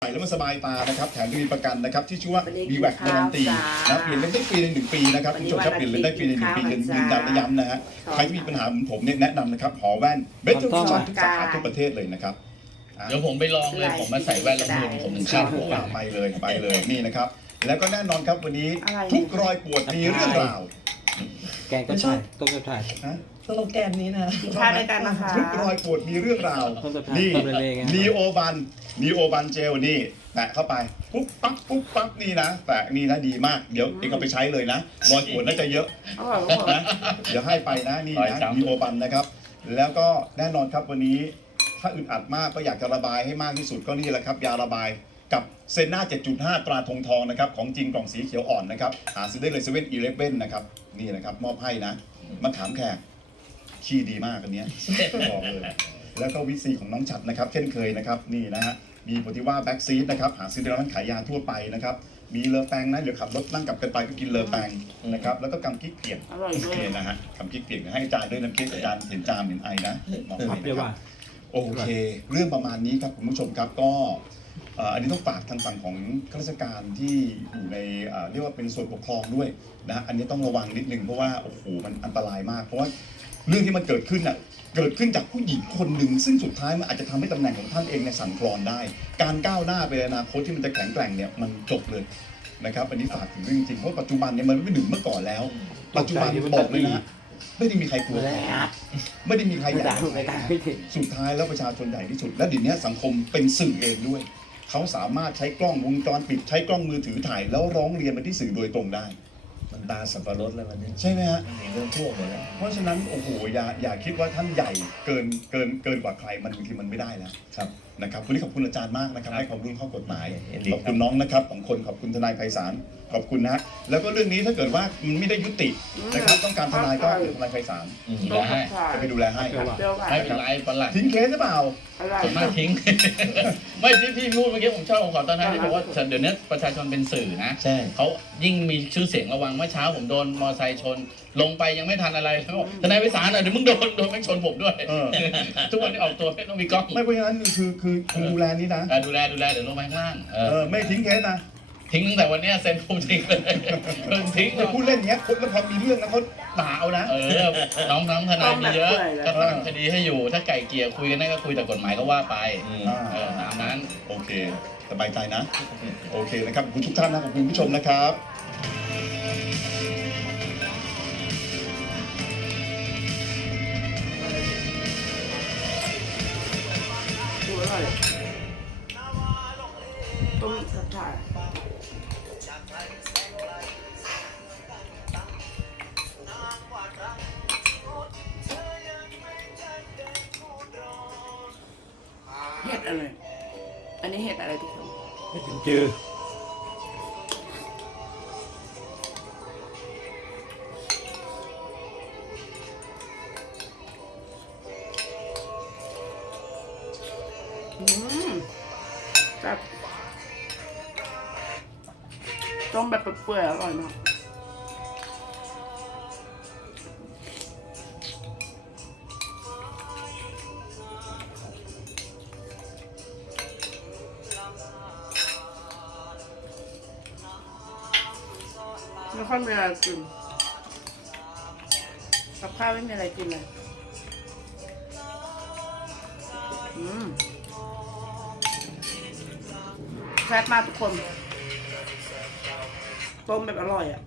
ใส่แล้วมันสบายตานะครับแถมยังมีประกันนะครับที่ชื่อว่าวันนี้ b ีแวกกิกานรันตีข้าวจ้านะเปลี่ยนเลนได้ฟรีในหนึ่งปีนะครับวันคุณนี้ผู้ชมครับวันเปลี่ยนเลนได้ฟรีในหนึ่งปีอาทิยืตย์นกิยืนนข้ายัวนย้ำนะฮะครับใครที่มีปัญหาเหมือนผมเนี่ยแนะนำนะครับหอแว่นเบสทุกต้องสาต้องทุกสาขาทุกประเทศเลยนะครับอะเดี๋ยวผมไปลองเลยผมมาใส่แว่นแล้วมือผมถึงข้างหัวอะไปเลยไปเลยนี่นะครับ แล้วก็แน่นอนครับวันนี้อะไรทุกรอยปวดมีเรื่องราวแกงกระชายต้มกระชายนะ สโลแกนนี้นะกินข้าวด้วยกันนะคะ ทุกรอยปวดมีเรื่องราวต้นสุดท้ายนี่ต้นเล็กๆไง นีโอบันนีโอบันเจลนี่แตะเข้าไป ปุ๊บปั๊บปุ๊บปั๊บนี่นะ แตะนี่นะดีมาก เดี๋ยวเองเอาไปใช้เลยนะ รอยปวดน่าจะเยอะ อร่อยมาก นะเดี๋ยวให้ไปนะนี่นะนีโอบันนะครับ แล้วก็แน่นอนครับวันนี้ ถ้าอึดอัดมากก็อยากจะระบายให้มากที่สุดก็นี่แหละครับ ยาระบายกับเซนนา7.5 ตราธงทองนะครับ ของจริงกล่องสีเขียวอ่อนนะครับ หาซื้อได้เลยเซเว่นอีเลฟเว่นนะครับ นี่นะครับ มอบให้นะมะขามแขก ขี้ดีมากอันเนี้ยบอกเลยแล้วก็วิซีของน้องฉัดนะครับ เช่นเคยนะครับนี่นะฮะมีโปรติว่าแบ็กซีดนะครับหาซื้อในร้านขายยาทั่วไปนะครับ มีเลอแปงนะเดี๋ยวขับรถนั่งกลับกันไปก็กินเลอแปงนะครับแล้วก็กำกิ๊กเปียกอร่อยโอมาเคกนะฮะกำกิ๊กเปียกให้อาจารย์ด้วยน้ำเค้กอาจารย์เห็นจามเห็นไอนะมองครับไม่เดี๋ยวคว่ารับโอเค เรื่องประมาณนี้ครับคุณผู้ชมครับก็เอ่ออันนี้ต้องฝากทางฝั่งของข้าราชการที่อยู่ในเอ่อเรียกว่าเป็นส่วนปกครองด้วยนะฮะอันนี้ต้องระวังนิดนึงเพราะว่าโอ้โหมันอันตรายมาก เพราะว่า เรื่องที่มันเกิดขึ้นอะเกิดขึ้นจากผู้หญิงคนหนึ่ง ซึ่งสุดท้ายมันอาจจะทำให้ตำแหน่งของท่านเองเนี่ยสั่นคลอนได้ การก้าวหน้าไปในอนาคตที่มันจะแข็งแกร่งเนี่ยมันจบเลยนะครับอันนี้ฝากถึงเรื่องจริงเพราะปัจจุบันเนี่ยมันไม่เหมือนเมื่อก่อนแล้ว ปัจจุบันบอกเลยนะฮะไม่ได้มีใครกลัวแล้วไม่ได้มีใครอไม่ยากด่าไม่ด่าไม่ถึงสุดท้ายแล้วประชาชนใหญ่ที่สุด และเดี๋ยวนี้สังคมเป็นสื่อเองด้วย เขาสามารถใช้กล้องวงจรปิดใช้กล้องมือถือถ่ายแล้วร้องเรียนไปที่สื่อโดยตรงได้มัน ตาสับปะรดแล้ววันนี้ใช่ไหมฮะ เห็นเรื่องทั่วหมดแล้วเพราะฉะนั้นโอ้โหอย่าอย่าคิดว่าท่านใหญ่เกินเกินเกินกว่าใครมันบางทีมันไม่ได้แล้ว ครับ นะครับวันนี้ขอบคุณอาจารย์มากนะครับครับให้ความรู้ข้อกฎหมายยินดีขอบคุณน้องนะครับของคนขอบคุณทนายไพศาลขอบคุณนะฮะแล้วก็เรื่องนี้ถ้าเกิดว่ามันไม่ได้ยุตินะครับต้องการทนายก็ทนายไพศาลอืมต้มได้กระชายจะไปดูแลให้เดี๋ยวว่าเปรี้ยวหวานไม่เป็นไรประหลัดทิ้งเคสหรือเปล่าอร่อยส่วนมากทิ้ง ไม่ที่พี่พูดเมื่อกี้ผมชอบผมขอต้อนรับที่บอกว่าเดี๋ยวนี้ประชาชนเป็นสื่อนะใช่เขายิ่งมีชื่อเสียงระวังเมื่อเช้าผมโดนมอไซค์ชน ลงไปยังไม่ทันอะไรเขาบอกทนายวิสารอะเดี๋ยวมึงโดนโดนแม่งชนผมด้วยเออ ทุกวันที่ออกตัวไม่ต้องมีกล้องไม่เพราะฉะนั้นคือคือคุณดูแลนี่นะ เออดูแลดูแลเดี๋ยวลงไปข้างล่างเอเอออไม่ทิ้งเคสนะทิ้งตั้งแต่วันเนี้ยเซ็นผมทิ้งเลยเออทิ้งแต่พูดเล่นอย่างเงี้ยแล้วพอมีเรื่องนะเขาด่าเอานะ เออน้องน้องทนายมีเยอะ ก็ตั้งคดีให้อยู่ ถ้าไก่เกลี่ยคุยกันได้ก็คุยแต่กฎหมายก็ว่าไปอ่าเออตามนั้น โอเค สบายใจนะ โอเคนะครับขอบคุณทุกท่านนะขอบคุณผู้ชมนะครับ ร่อยต้มกระชายเห็ดอะไร อันนี้เห็ดอะไรทุกคนไม่ถึงจือ แบบต้มแบบเปื่อยๆอร่อยมากไม่ค่อยมีอะไรกินกับข้าวไม่มีอะไรกินเลย อืม แซ่บมากทุกคน ต้มแบบอร่อยอะ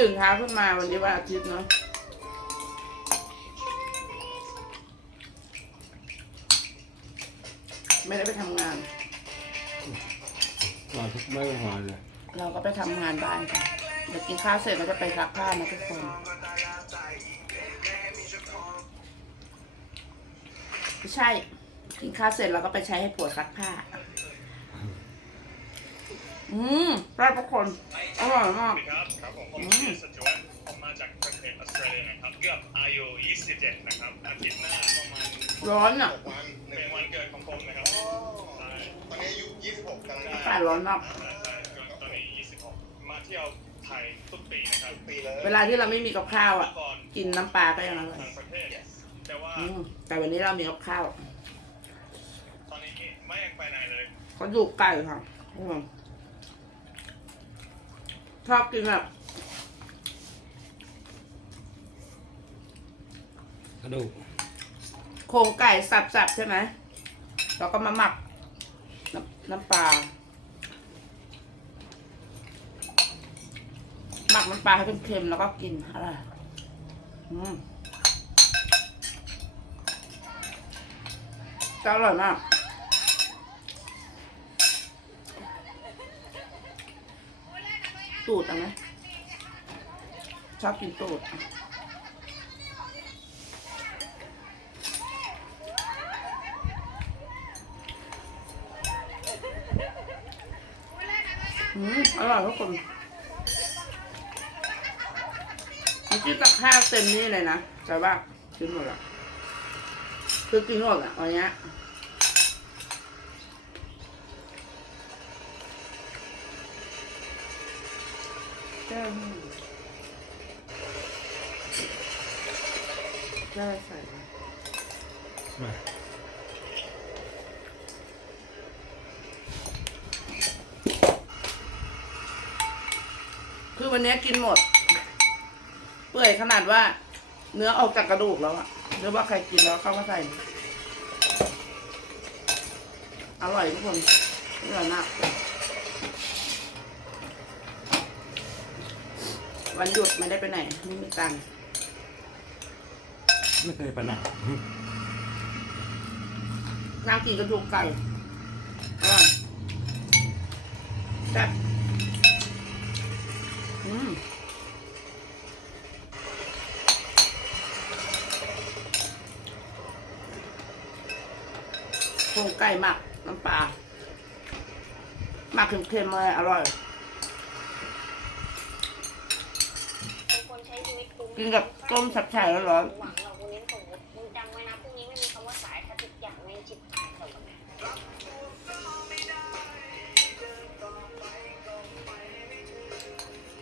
ตื่นเช้าขึ้นมาวันนี้วันอาทิตย์เนาะไม่ได้ไปทำงาน นอนทุกไม่หอนเลยเราก็ไปทำงานบ้านกันเดี๋ยวกินข้าวเสร็จเราจะไปซักผ้านะทุกคนไม่ใช่ กินข้าวเสร็จเราก็ไปใช้ให้ผัวซักผ้า อืมได้ทุกคน อร่อยมาก ครับครับผมผมอืมชื่อสจวตผมมาจากประเทศออสเตรเลียนะครับเกือบอายุ27 นะครับอาทิตย์หน้าประมาณร้อนอะ วันเป็นวันเกิดของผมนะครับใช่ตอนนี้อายุ26กำลังอากาศร้อนมาก ใช่ใช่ตอนนี้ 26 มาเที่ยวไทยทุกปีนะครับปีเลยเวลาที่เราไม่มีกับข้าวอะเมื่อก่อนกินน้ำปลาก็ยังอร่อยต่างประเทศแต่ว่าอืมแต่วันนี้เรามีกับข้าวตอนนี้ไม่ยังไปไหนเลยก็ดูกไก่ค่ะอืม ชอบกินแบบกระดูกโครงไก่สับๆใช่ไหมแล้วก็มาหมักน้ำน้ำปลาหมักน้ำปลาให้เค็มๆแล้วก็กินอะไรอืมจะอร่อยมาก ตูดเอะไหมชอบกินตูดอืมอร่อยทุกคนเมื่อกี้กับข้าวเต็มนี่เลยนะแต่ว่ากินหมดละคือกินหมดอะวันเนี้ นี่แก้วใส่มาคือวันนี้กินหมด เปื่อยขนาดว่า เนื้อออกจากกระดูกแล้วอะหรือว่าใครกินแล้วเข้ามาใส่ อร่อยทุกคนอร่อยมาก วันหยุดไม่ได้ไปไหน ไม่มีตังค์ไม่เคยไปไหนนั่งกินกระดูกไก่อร่อยแซ่บอืมโครงไก่หมักน้ำปลาหมักเค็มๆเลยอร่อย เป็นคนใช้ชีวิตคุ้ม กินกับต้มสับฉ่ายร้อนหวังเราเน้นสมมติมึงจำไว้นะพรุ่งนี้ไม่มีคำว่าสายถ้าทุกอย่างไม่ชิบหายหรอก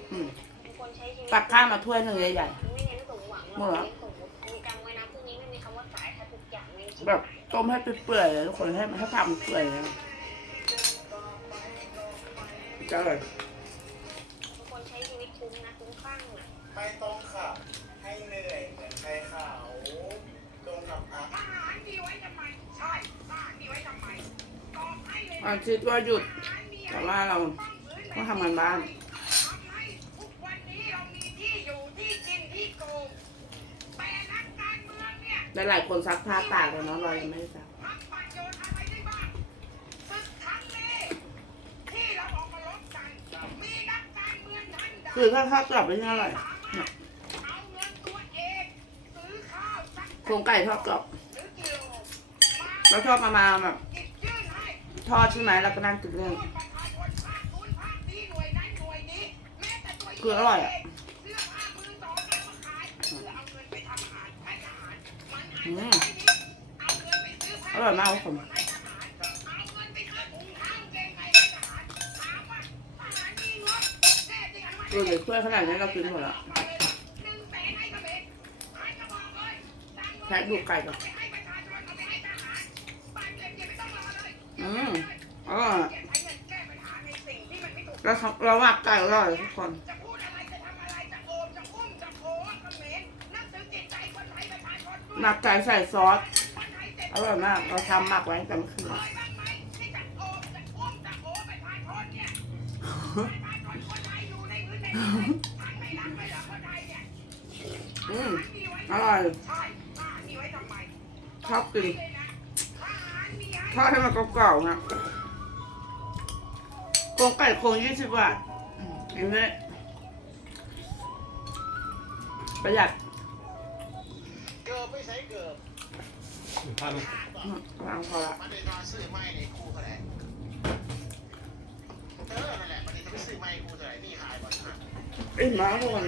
ๆอืมเป็นคนใช้ชีวิตตักข้าวมาถ้วยหนึ่งใหญ่ไม่เน้นสมหวังหมเราดแล้วเน้นสมมติมึงจำไว้นะพรุ่งนี้ไม่มีคำว่าสายถ้าทุกอย่างไม่ชิบๆแบบหายต้มให้เปื่อยๆเลยทุกคนให้ให้ทำเปื่อยเลยจะอร่อย ไม่ต้องขับ ให้เหนื่อยเหมือนใครเขาตรงกับอะอาทิตย์ว่าหยุด แต่ว่าเราต้องทำงานบ้านหลายๆคนซักผ้าตากแล้วเนาะเรายังไม่ได้ซักคือถ้าทอดกรอบไม่อร่อยเนี่ย โครงไก่ทอดกรอบเราชอบมามาแบบทอดใช่ไหมแล้วก็นั่งกินเรื่องคืออร่อยอะอืมอร่อยมากครับผมดูเลยถ้วยขนาดนี้เรากินหมดแล้ว แพ็คดูไก่ก่อนอืมอร่อยเราทำเราหมักไก่อร่อยทุกคนหมักไก่ใส่ซอสอร่อยมาก เราทำหมักไว้ตั้งแต่เมื่อคืนอืมอร่อย ชอบกินทอดให้มันกรอบๆนะโครงไก่โครงยี่สิบบาทเห็นไหมประหยัดเกือบไม่ใช้เกือบพันพัพอละเอ้อไมาหัวก่หมอาคน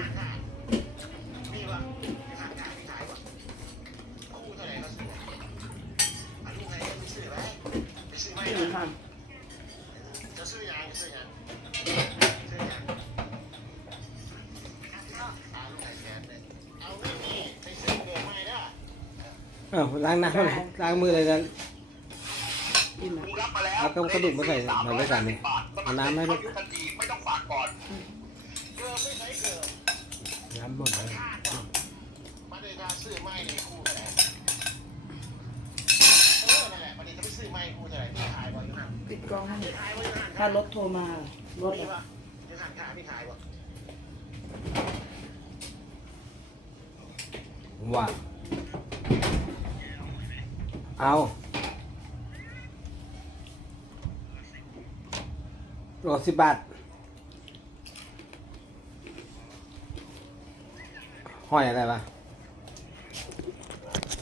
อ้าล้างน้ำเลยล้างมือเลยกันเอากระดูกมาใส่ใส่ไวยกันนี่เอาน้ำให้ด้วยน้ำบ่นเลยปิดกล้องให้ถ้ารถโทรมารถอะว่า เอาโลสิบบาทหอยอะไรวะ